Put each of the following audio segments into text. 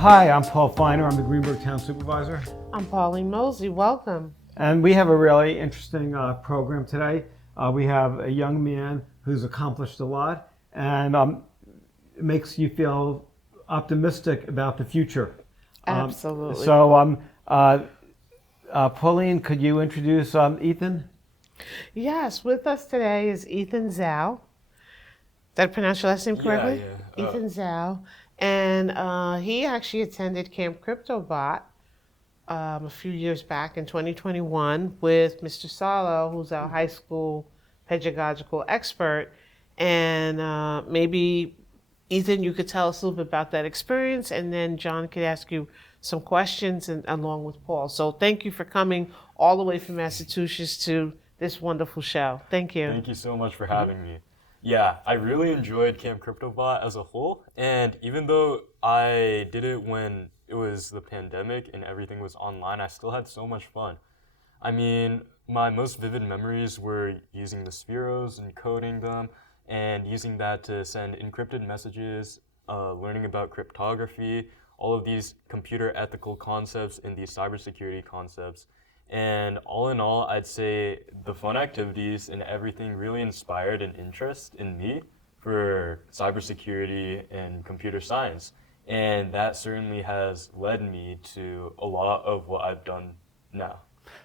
Hi, I'm Paul Feiner. I'm the Greenburgh Town Supervisor. I'm Pauline Mosley. Welcome. And we have a really interesting program today. We have a young man who's accomplished a lot, and it makes you feel optimistic about the future. Absolutely. Pauline, could you introduce Ethan? Yes, with us today is Ethan Zhou. Did I pronounce your last name correctly? Yeah. Ethan Zhou. And he actually attended Camp Cryptobot a few years back in 2021 with Mr. Sarlo, who's our high school pedagogical expert. And maybe, Ethan, you could tell us a little bit about that experience, and then John could ask you some questions along with Paul. So thank you for coming all the way from Massachusetts to this wonderful show. Thank you. Thank you so much for having me. Yeah, I really enjoyed Camp Cryptobot as a whole, and even though I did it when it was the pandemic and everything was online, I still had so much fun. I mean, my most vivid memories were using the spheros and coding them, and using that to send encrypted messages, learning about cryptography, all of these computer ethical concepts and these cybersecurity concepts. And all in all, I'd say the fun activities and everything really inspired an interest in me for cybersecurity and computer science. And that certainly has led me to a lot of what I've done now.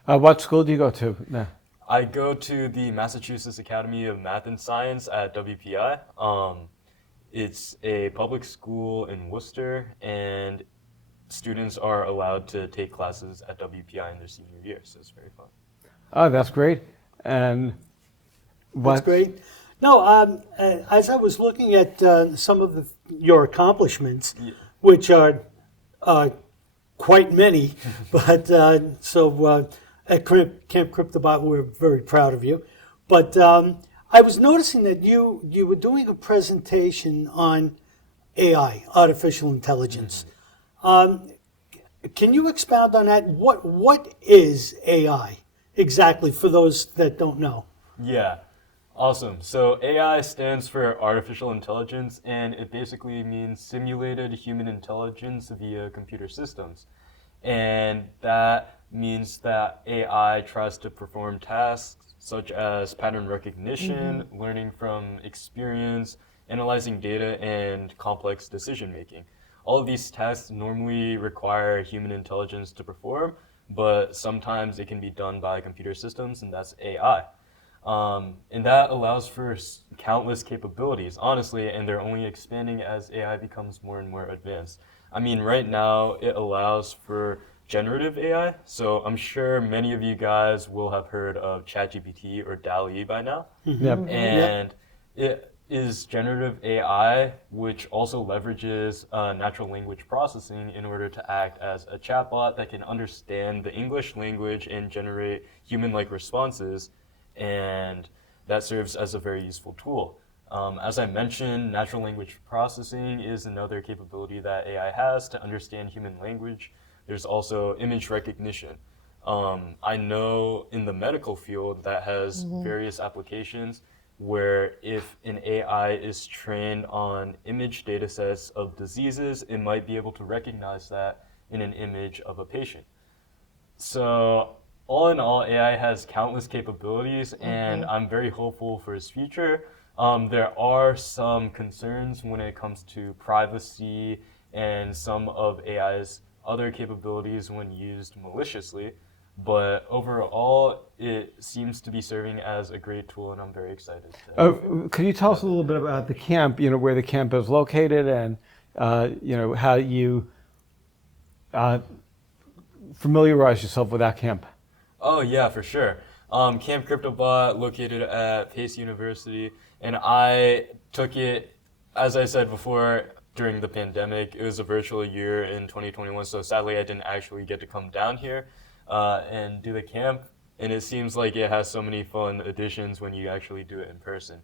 What school do you go to now? I go to the Massachusetts Academy of Math and Science at WPI. It's a public school in Worcester, and students are allowed to take classes at WPI in their senior year, so it's very fun. Oh, that's great. And That's great. No, as I was looking at some of your accomplishments, which are quite many, but at Camp Cryptobot, we're very proud of you. But I was noticing that you were doing a presentation on AI, artificial intelligence. Can you expound on that? What is AI exactly for those that don't know? Yeah, awesome. So AI stands for artificial intelligence, and it basically means simulated human intelligence via computer systems. And that means that AI tries to perform tasks such as pattern recognition, learning from experience, analyzing data, and complex decision making. All of these tasks normally require human intelligence to perform, but sometimes it can be done by computer systems, and that's AI. And that allows for countless capabilities, honestly, and they're only expanding as AI becomes more and more advanced. I mean, right now, it allows for generative AI, so I'm sure many of you guys will have heard of ChatGPT or DALL-E by now. Yep. And it is generative AI, which also leverages natural language processing in order to act as a chatbot that can understand the English language and generate human-like responses, and that serves as a very useful tool. As I mentioned, natural language processing is another capability that AI has to understand human language. There's also image recognition. I know in the medical field that has various applications where if an AI is trained on image data sets of diseases, it might be able to recognize that in an image of a patient. So all in all, AI has countless capabilities, and I'm very hopeful for its future. There are some concerns when it comes to privacy and some of AI's other capabilities when used maliciously. But overall, it seems to be serving as a great tool, and I'm very excited. Could you tell us a little bit about the camp, where the camp is located, and how you familiarize yourself with that camp? Oh yeah, for sure. Camp Cryptobot, located at Pace University, and I took it, as I said before, during the pandemic. It was a virtual year in 2021, so sadly I didn't actually get to come down here and do the camp, and it seems like it has so many fun additions when you actually do it in person.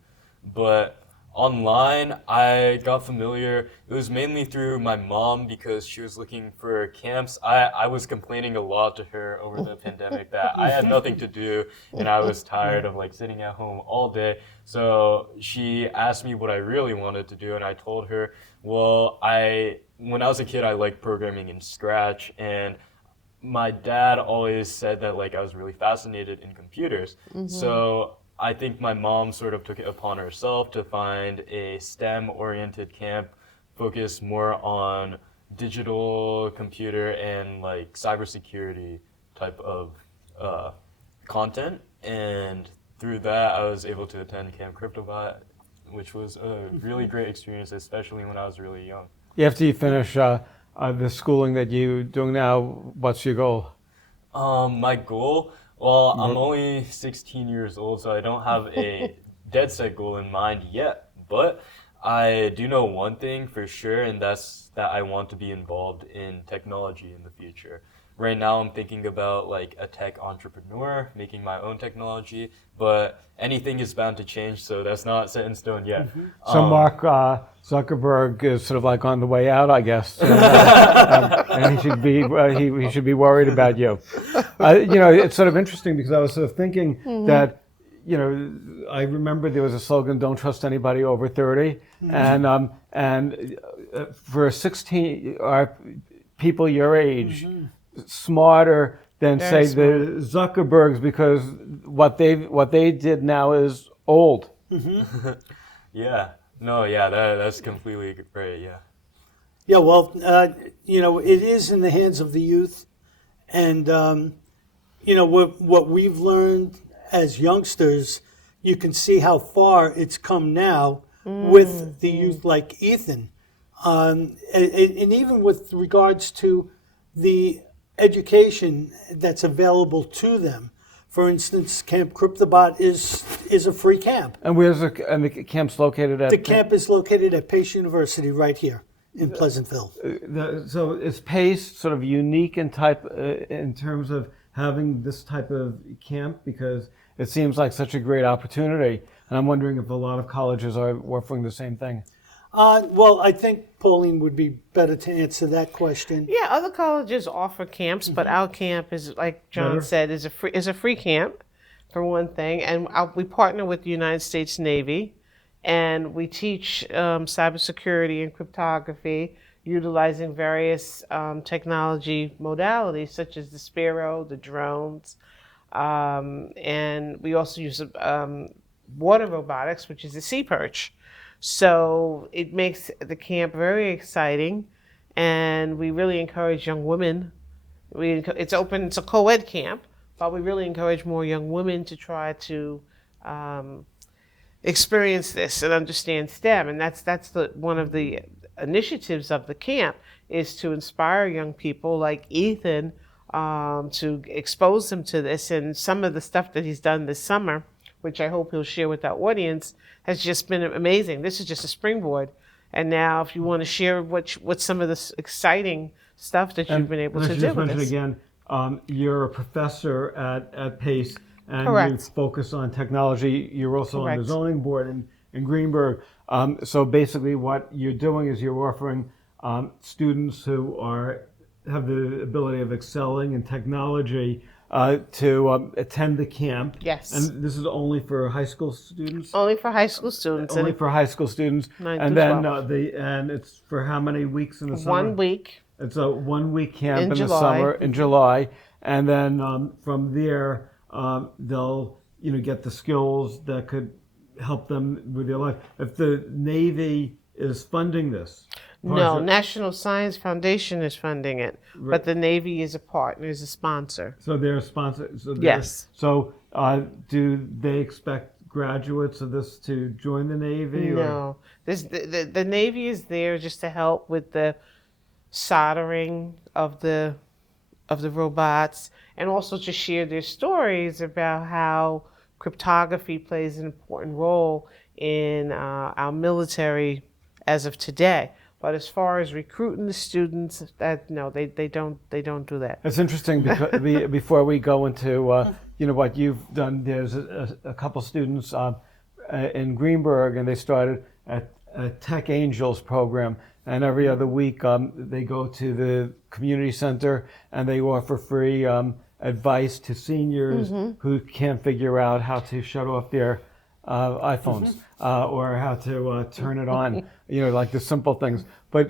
But online, I got familiar. It was mainly through my mom because she was looking for camps. I was complaining a lot to her over the pandemic that I had nothing to do and I was tired of sitting at home all day. So she asked me what I really wanted to do, and I told her, Well, when I was a kid, I liked programming in Scratch, and my dad always said that like I was really fascinated in computers. So I think my mom sort of took it upon herself to find a STEM-oriented camp focused more on digital computer and like cybersecurity type of content. And through that, I was able to attend Camp Cryptobot, which was a really great experience, especially when I was really young. After you finish the schooling that you're doing now, what's your goal? My goal, well, I'm only 16 years old, so I don't have a dead set goal in mind yet. But I do know one thing for sure, and that's that I want to be involved in technology in the future. Right now, I'm thinking about like a tech entrepreneur, making my own technology, but anything is bound to change, so that's not set in stone yet. So Mark Zuckerberg is sort of like on the way out, I guess, and he should be worried about you. It's sort of interesting because I was sort of thinking that, I remember there was a slogan, "Don't trust anybody over 30," and for 16 people your age, smarter than Very say the Zuckerbergs, because what they did now is old. That's completely right. Yeah. Yeah, well, it is in the hands of the youth, and what we've learned as youngsters, you can see how far it's come now with the youth like Ethan, and even with regards to the education that's available to them. For instance, Camp Cryptobot is a free camp. And and the camp's located at? The camp is located at Pace University right here in Pleasantville. So is Pace sort of unique in terms of having this type of camp, because it seems like such a great opportunity, and I'm wondering if a lot of colleges are offering the same thing. Well, I think Pauline would be better to answer that question. Yeah, other colleges offer camps, but our camp is, like John said, is a free camp, for one thing. And we partner with the United States Navy, and we teach cybersecurity and cryptography, utilizing various technology modalities such as the Sparrow, the drones, and we also use water robotics, which is the sea perch. So it makes the camp very exciting, and we really encourage young women. It's a co-ed camp, but we really encourage more young women to try to experience this and understand STEM. And that's one of the initiatives of the camp, is to inspire young people like Ethan to expose them to this. And some of the stuff that he's done this summer, which I hope he'll share with our audience, has just been amazing. This is just a springboard. And now if you want to share what's some of this exciting stuff that you've been able to do just with mention this. again, you're a professor at Pace, and Correct. you focus on technology. You're also on Correct. the zoning board in Greenburgh. So basically what you're doing is you're offering students who have the ability of excelling in technology to attend the camp. Yes. And this is only for high school students? Only for high school students. Only for high school students. 9 and through then and it's for how many weeks in the summer? 1 week. It's a 1 week camp in the July. summer, in July. And then from there, they'll get the skills that could help them with their life. If the Navy is funding this. No, National Science Foundation is funding it, but the Navy is a partner, is a sponsor. So they're a sponsor. Yes. So do they expect graduates of this to join the Navy? No, the Navy is there just to help with the soldering of the robots, and also to share their stories about how cryptography plays an important role in our military as of today. But as far as recruiting the students, they don't do that. It's interesting because before we go into what you've done, there's a couple students in Greenburgh, and they started a Tech Angels program, and every other week they go to the community center and they offer free advice to seniors who can't figure out how to shut off their iPhones or how to turn it on, like the simple things. But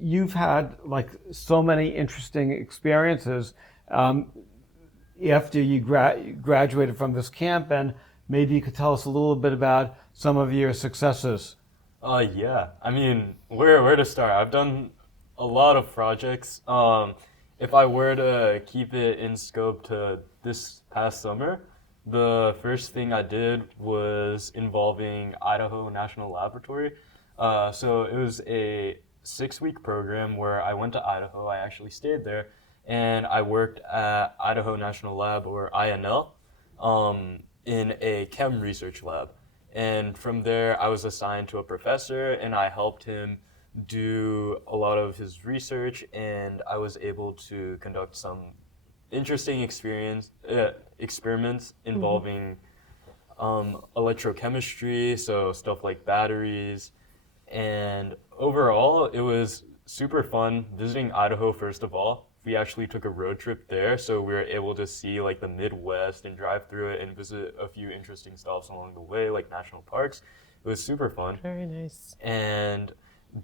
you've had like so many interesting experiences after you graduated from this camp, and maybe you could tell us a little bit about some of your successes. Yeah. I mean, where to start? I've done a lot of projects. If I were to keep it in scope to this past summer, the first thing I did was involving Idaho National Laboratory. So it was a 6-week program where I went to Idaho. I actually stayed there, and I worked at Idaho National Lab, or INL, in a chem research lab. And from there, I was assigned to a professor, and I helped him do a lot of his research, and I was able to conduct some interesting experiments involving electrochemistry, so stuff like batteries. And overall, it was super fun visiting Idaho, first of all. We actually took a road trip there, so we were able to see like the Midwest and drive through it and visit a few interesting stops along the way, like national parks. It was super fun. Very nice. And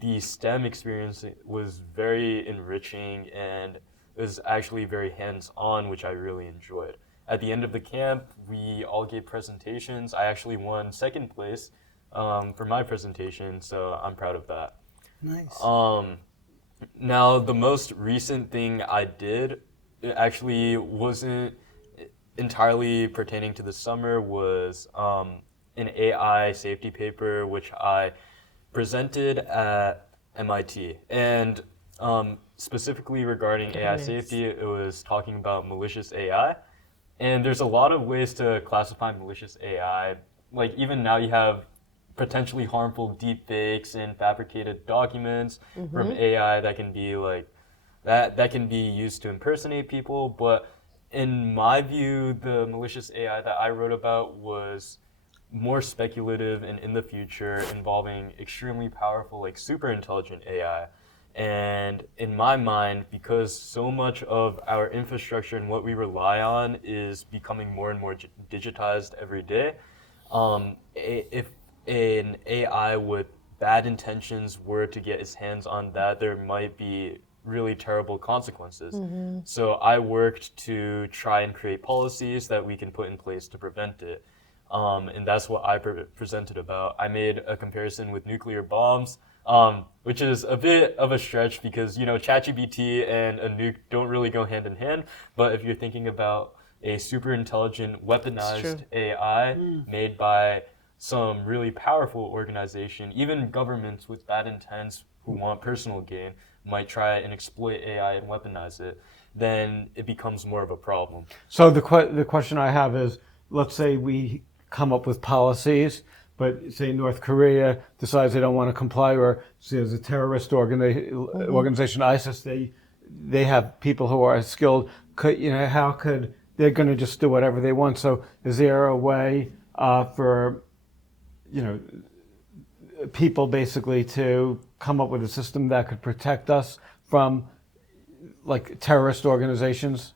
the STEM experience was very enriching, and it was actually very hands-on, which I really enjoyed. At the end of the camp, we all gave presentations. I actually won second place for my presentation, so I'm proud of that. Nice. Now, the most recent thing I did, it actually wasn't entirely pertaining to the summer, was an AI safety paper, which I presented at MIT. And specifically regarding AI safety, it was talking about malicious AI. And there's a lot of ways to classify malicious AI. Like, even now you have potentially harmful deepfakes and fabricated documents from AI that can be like that can be used to impersonate people. But in my view, the malicious AI that I wrote about was more speculative and in the future, involving extremely powerful, like super intelligent AI. And in my mind, because so much of our infrastructure and what we rely on is becoming more and more digitized every day, if an AI with bad intentions were to get its hands on that, there might be really terrible consequences. So I worked to try and create policies that we can put in place to prevent it. And that's what I presented about. I made a comparison with nuclear bombs, which is a bit of a stretch because, ChatGPT and a nuke don't really go hand in hand. But if you're thinking about a super intelligent, weaponized AI made by some really powerful organization, even governments with bad intents who want personal gain might try and exploit AI and weaponize it, then it becomes more of a problem. So the question I have is, let's say we come up with policies, but say North Korea decides they don't want to comply, or say there's a terrorist organization, ISIS, they have people who are skilled. How could they're going to just do whatever they want? So is there a way for people basically to come up with a system that could protect us from like terrorist organizations?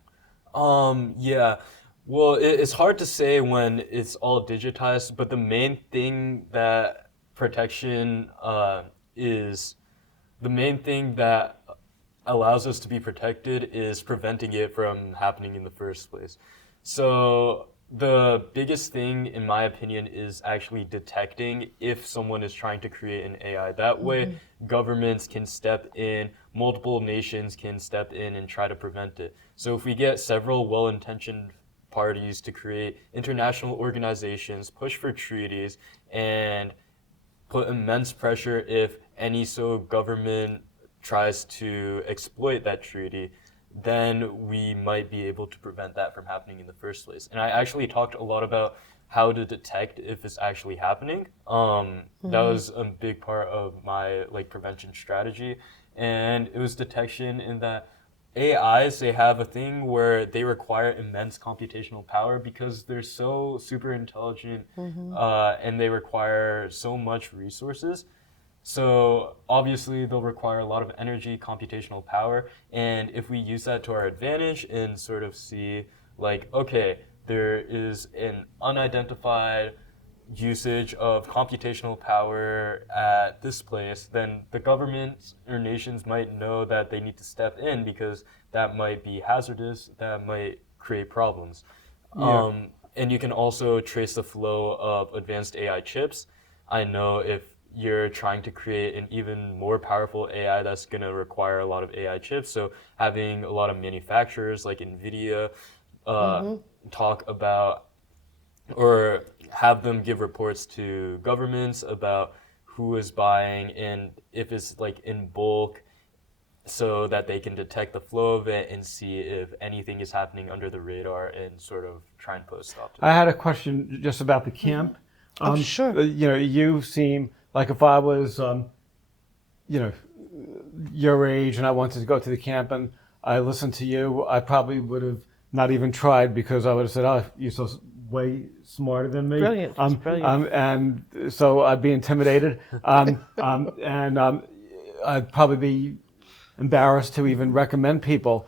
Yeah. Well, it's hard to say when it's all digitized, but the main thing that the main thing that allows us to be protected is preventing it from happening in the first place. So the biggest thing, in my opinion, is actually detecting if someone is trying to create an AI. That way, governments can step in, multiple nations can step in and try to prevent it. So if we get several well-intentioned parties to create international organizations, push for treaties, and put immense pressure if any government tries to exploit that treaty, then we might be able to prevent that from happening in the first place. And I actually talked a lot about how to detect if it's actually happening. That was a big part of my prevention strategy. And it was detection in that AIs, they have a thing where they require immense computational power because they're so super intelligent and they require so much resources. So obviously they'll require a lot of energy, computational power, and if we use that to our advantage and sort of see okay, there is an unidentified usage of computational power at this place, then the governments or nations might know that they need to step in because that might be hazardous, that might create problems. Yeah. And you can also trace the flow of advanced AI chips. I know if you're trying to create an even more powerful AI, that's going to require a lot of AI chips. So having a lot of manufacturers like NVIDIA talk about or have them give reports to governments about who is buying and if it's like in bulk, so that they can detect the flow of it and see if anything is happening under the radar and sort of try and put a stop to it. I had a question just about the camp. Sure. You seem like if I was, your age and I wanted to go to the camp and I listened to you, I probably would have not even tried because I would have said, "Oh, you're so way smarter than me." Brilliant. It's brilliant. And so I'd be intimidated, and I'd probably be embarrassed to even recommend people.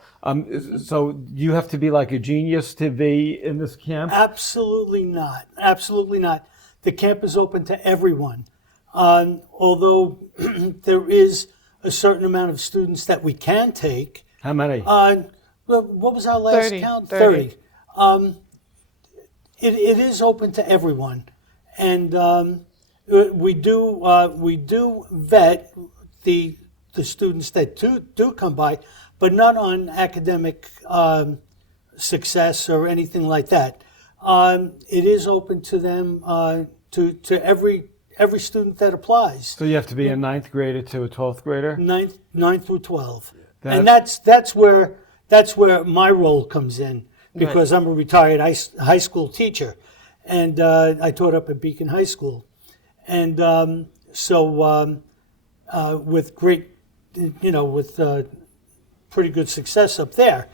So you have to be like a genius to be in this camp? Absolutely not. Absolutely not. The camp is open to everyone. Although there is a certain amount of students that we can take. How many? Well, what was our last 30, count? 30. It is open to everyone. And we do vet the students that do come by, but not on academic success or anything like that. It is open to them, to every student that applies, So you have to be a 9th grader to a 12th grader? 9 through 12. And that's where my role comes in, because I'm a retired high school teacher, and I taught up at Beacon High School. And with great, with pretty good success up there.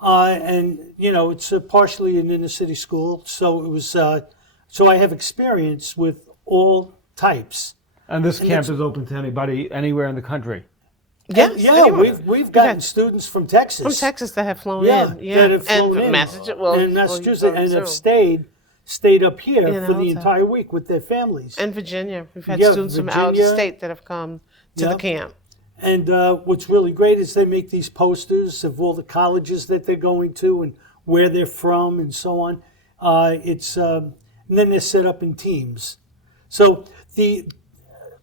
And, it's partially an inner city school, so it was, so I have experience with all types. And this camp is open to anybody anywhere in the country? Yes, Yeah, anywhere. we've gotten students from Texas. From Texas that have flown Yeah, in. that have flown and in. Massachusetts, and Massachusetts, and have stayed up here for the so- entire week with their families. And Virginia. We've had Yeah, students from out of Virginia. state that have come to Yeah. the camp. And what's really great is they make these posters of all the colleges that they're going to and where they're from and so on. And then they're set up in teams. So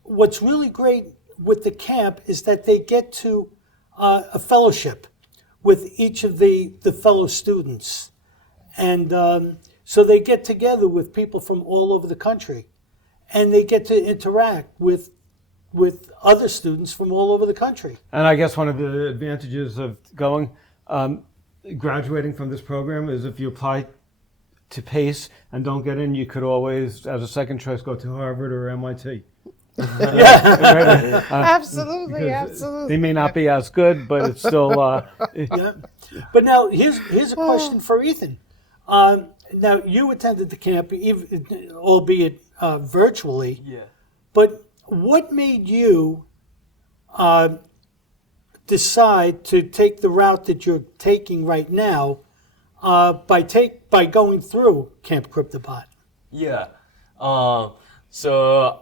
what's really great with the camp is that they get to a fellowship with each of the fellow students. And so they get together with people from all over the country. And they get to interact with other students from all over the country. And I guess one of the advantages of graduating from this program is if you apply to Pace and don't get in, you could always, as a second choice, go to Harvard or MIT. Absolutely, Because absolutely. They may not be as good, but it's still. Yeah. But now here's a question for Ethan. Now you attended the camp, albeit virtually. Yeah. But what made you decide to take the route that you're taking right now by going through Camp Cryptobot? Yeah. So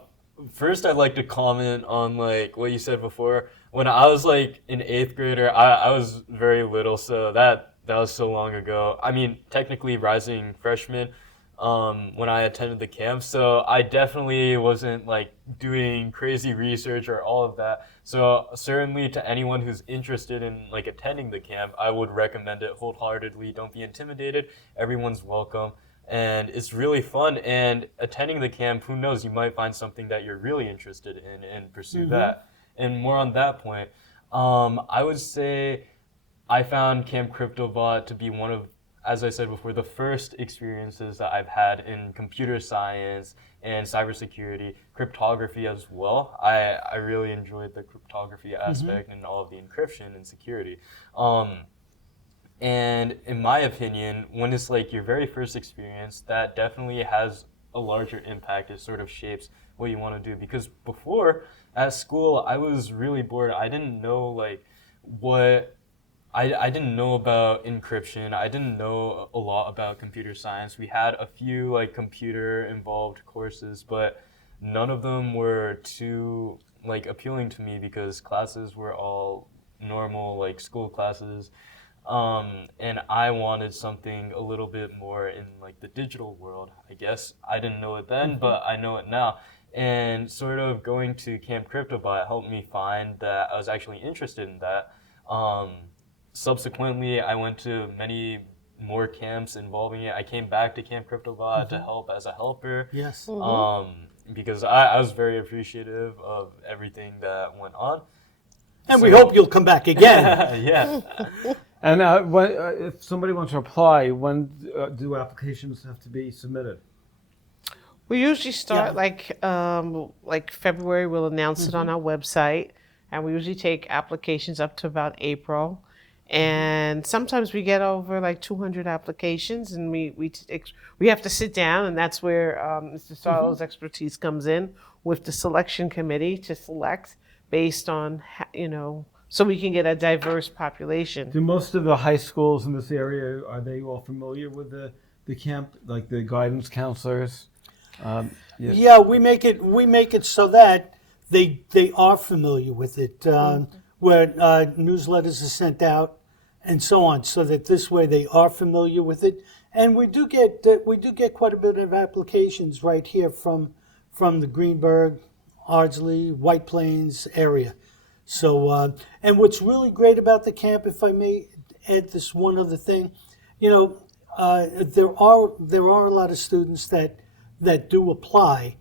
first I'd like to comment on like what you said before. When I was like an 8th grader, I was very little, so that was so long ago. I mean, technically rising freshman when I attended the camp, so I definitely wasn't like doing crazy research or all of that. So certainly to anyone who's interested in like attending the camp, I would recommend it wholeheartedly. Don't be intimidated. Everyone's welcome. And it's really fun. And attending the camp, who knows, you might find something that you're really interested in and pursue that. And more on that point, I would say I found Camp Cryptobot to be one of, as I said before, the first experiences that I've had in computer science and cybersecurity, cryptography as well. I really enjoyed the cryptography aspect and all of the encryption and security. And in my opinion, when it's like your very first experience, that definitely has a larger impact. It sort of shapes what you want to do. Because before, at school, I was really bored. I didn't know like what I didn't know about encryption. I didn't know a lot about computer science. We had a few like computer involved courses, but none of them were too like appealing to me because classes were all normal like school classes. And I wanted something a little bit more in like the digital world, I guess. I didn't know it then, but I know it now. And sort of going to Camp Cryptobot helped me find that I was actually interested in that. Subsequently, I went to many more camps involving it. I came back to Camp Cryptobot to help as a helper. Yes. Because I was very appreciative of everything that went on. And we hope you'll come back again. Yeah. And if somebody wants to apply, when do applications have to be submitted? We usually start Yeah. like February. We'll announce it on our website, and we usually take applications up to about April. And sometimes we get over like 200 applications, and we have to sit down, and that's where Mr. Sarlo's expertise comes in with the selection committee to select based on so we can get a diverse population. Do most of the high schools in this area, are they all familiar with the camp, like the guidance counselors? Yeah, we make it so that they are familiar with it, where newsletters are sent out and so on, so that this way they are familiar with it. And we do get quite a bit of applications right here from the Greenburgh, Ardsley, White Plains area. So and what's really great about the camp, if I may add this one other thing, there are a lot of students that do apply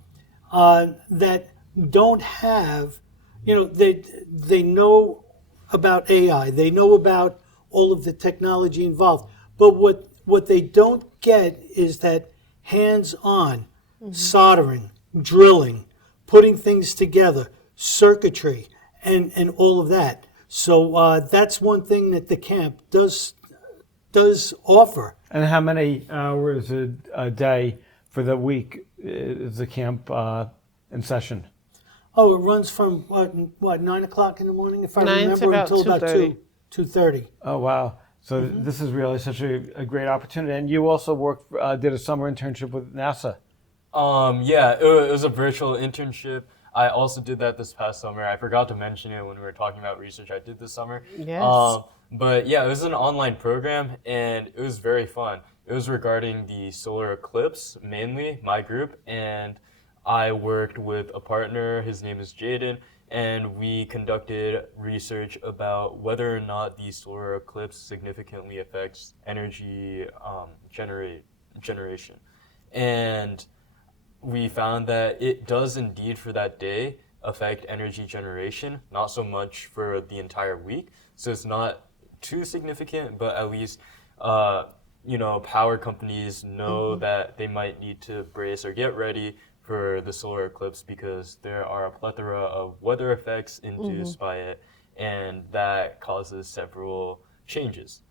that don't have, they know about AI, they know about all of the technology involved, but what they don't get is that hands-on soldering, drilling, putting things together, circuitry, and all of that. So that's one thing that the camp does offer. And how many hours a day for the week is the camp in session? Oh, it runs from what 9 o'clock in the morning, if I 9 to remember, about until about 2:30. 2:30. Oh, wow. So this is really such a great opportunity. And you also did a summer internship with NASA. Yeah, it was a virtual internship. I also did that this past summer. I forgot to mention it when we were talking about research I did this summer. Yes. But yeah, it was an online program, and it was very fun. It was regarding the solar eclipse, mainly, my group, and I worked with a partner, his name is Jaden, and we conducted research about whether or not the solar eclipse significantly affects energy generation. And we found that it does indeed for that day affect energy generation, not so much for the entire week. So it's not too significant, but at least power companies know that they might need to brace or get ready for the solar eclipse because there are a plethora of weather effects induced by it, and that causes several changes.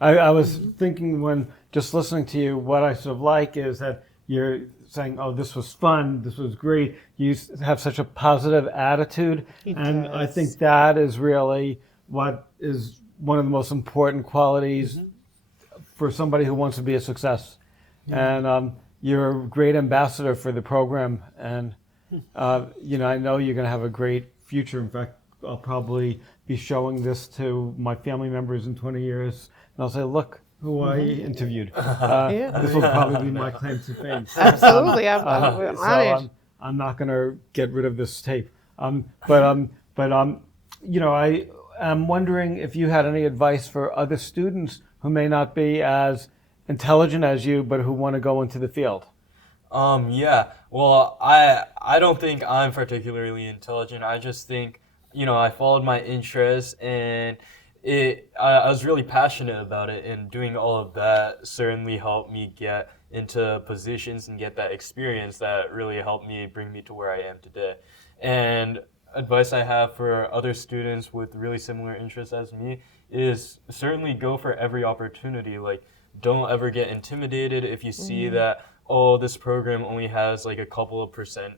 I was thinking when just listening to you, what I sort of like is that you're saying, oh, this was fun, this was great. You have such a positive attitude. And I think that is really what is one of the most important qualities for somebody who wants to be a success. And you're a great ambassador for the program. And, I know you're going to have a great future. In fact, I'll probably be showing this to my family members in 20 years. And I'll say, look who I interviewed. This will probably be my claim to fame. Absolutely. I'm honored. So I'm not going to get rid of this tape. I am wondering if you had any advice for other students who may not be as intelligent as you, but who want to go into the field. Well, I don't think I'm particularly intelligent. I just think, I followed my interests, and I was really passionate about it, and doing all of that certainly helped me get into positions and get that experience that really helped me bring me to where I am today. And advice I have for other students with really similar interests as me is certainly go for every opportunity. Like, don't ever get intimidated if you see that, this program only has like a couple of %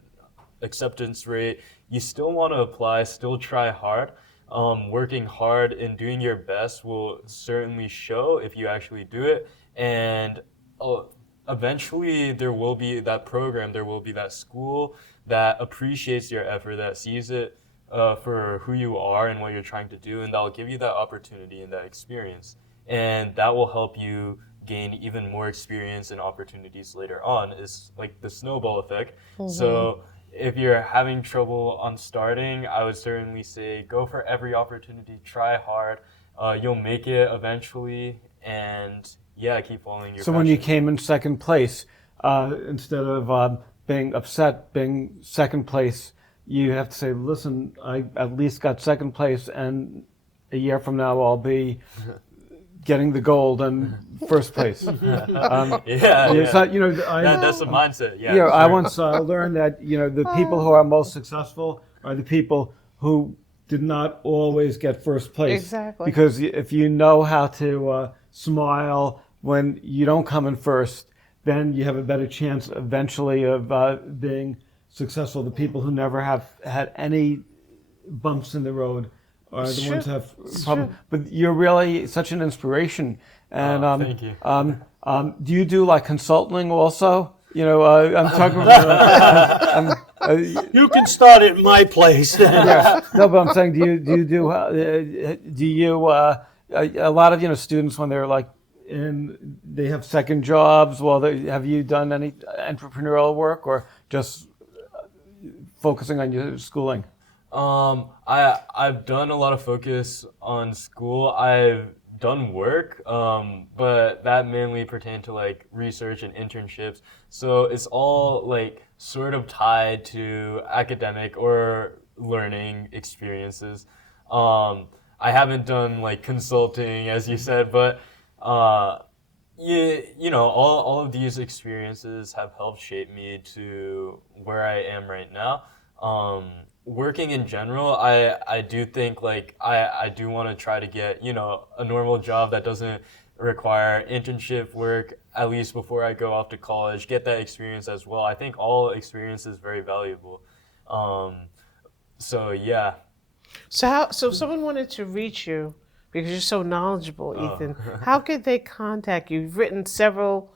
acceptance rate. You still want to apply, still try hard. working hard and doing your best will certainly show if you actually do it. And eventually there will be that program, there will be that school that appreciates your effort, that sees it for who you are and what you're trying to do, and that will give you that opportunity and that experience. And that will help you gain even more experience and opportunities later on. It's like the snowball effect. So if you're having trouble on starting, I would certainly say go for every opportunity, try hard. You'll make it eventually, and yeah, keep following your So when you passion. came in second place, instead of being upset, being second place, you have to say, listen, I at least got second place, and a year from now I'll be getting the gold and first place. Yeah, It's not, that's the mindset. Yeah, I sure. once learned that the people who are most successful are the people who did not always get first place. Exactly. Because if you know how to smile when you don't come in first, then you have a better chance eventually of being successful. The people who never have had any bumps in the road are the ones who have problems. But you're really such an inspiration. And thank you. Do you do like consulting also? I'm talking about. You can start at my place. Yeah. No, but I'm saying, do you a lot of students when they're like they have second jobs? Well, have you done any entrepreneurial work or just focusing on your schooling? I've done a lot of focus on school. I've done work, but that mainly pertained to like research and internships. So it's all like sort of tied to academic or learning experiences. I haven't done like consulting, as you said, but all of these experiences have helped shape me to where I am right now. Working in general, I do think like I do want to try to get, a normal job that doesn't require internship work, at least before I go off to college, get that experience as well. I think all experience is very valuable. So yeah. So if someone wanted to reach you, because you're so knowledgeable, Ethan, how could they contact you? You've written several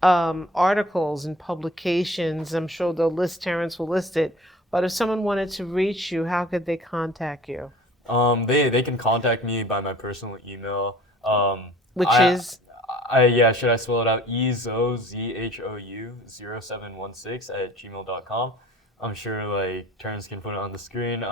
articles and publications. I'm sure Terrence will list it. But if someone wanted to reach you, how could they contact you? They can contact me by my personal email. Which is? Should I spell it out? Zhou 0716 @gmail.com. I'm sure like Terrence can put it on the screen.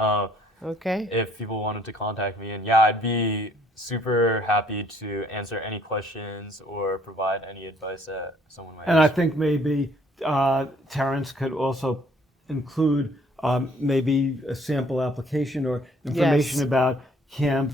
Okay. If people wanted to contact me, and yeah, I'd be super happy to answer any questions or provide any advice that someone might And ask. I think maybe Terrence could also include maybe a sample application or information about Camp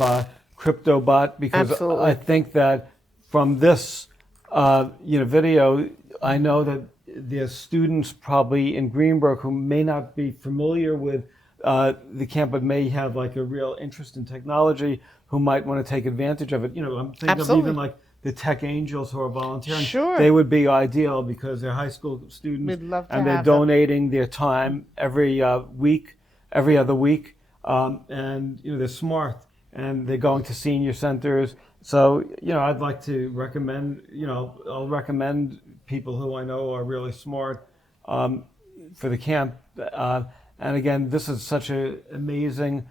Cryptobot, because Absolutely. I think that from this video, I know that there's students probably in Greenburgh who may not be familiar with the camp, but may have like a real interest in technology, who might want to take advantage of it. I'm thinking of even like the tech angels who are volunteering. Sure. They would be ideal because they're high school students. We'd love to and they're have them. donating their time every other week, and they're smart and they're going to senior centers. So I'd like to recommend. I'll recommend people who I know are really smart for the camp. And again, this is such an amazing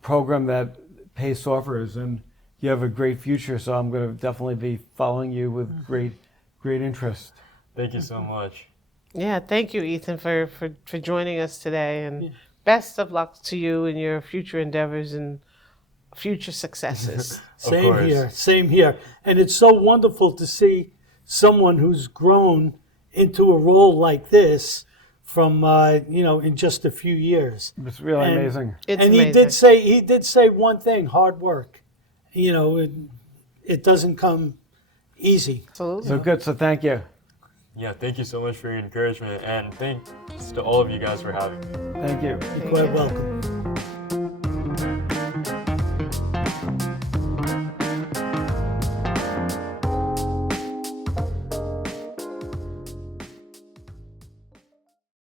program that Pace offers, and you have a great future. So I'm going to definitely be following you with great interest. Thank you so much. Yeah, thank you, Ethan, for joining us today, and best of luck to you in your future endeavors and future successes. Same here. And it's so wonderful to see someone who's grown into a role like this from in just a few years. It's really amazing. It's and amazing. he did say one thing: hard work. It doesn't come easy. Absolutely. So good. So thank you. Yeah, thank you so much for your encouragement, and thanks to all of you guys for having me. Thank you. You're quite welcome.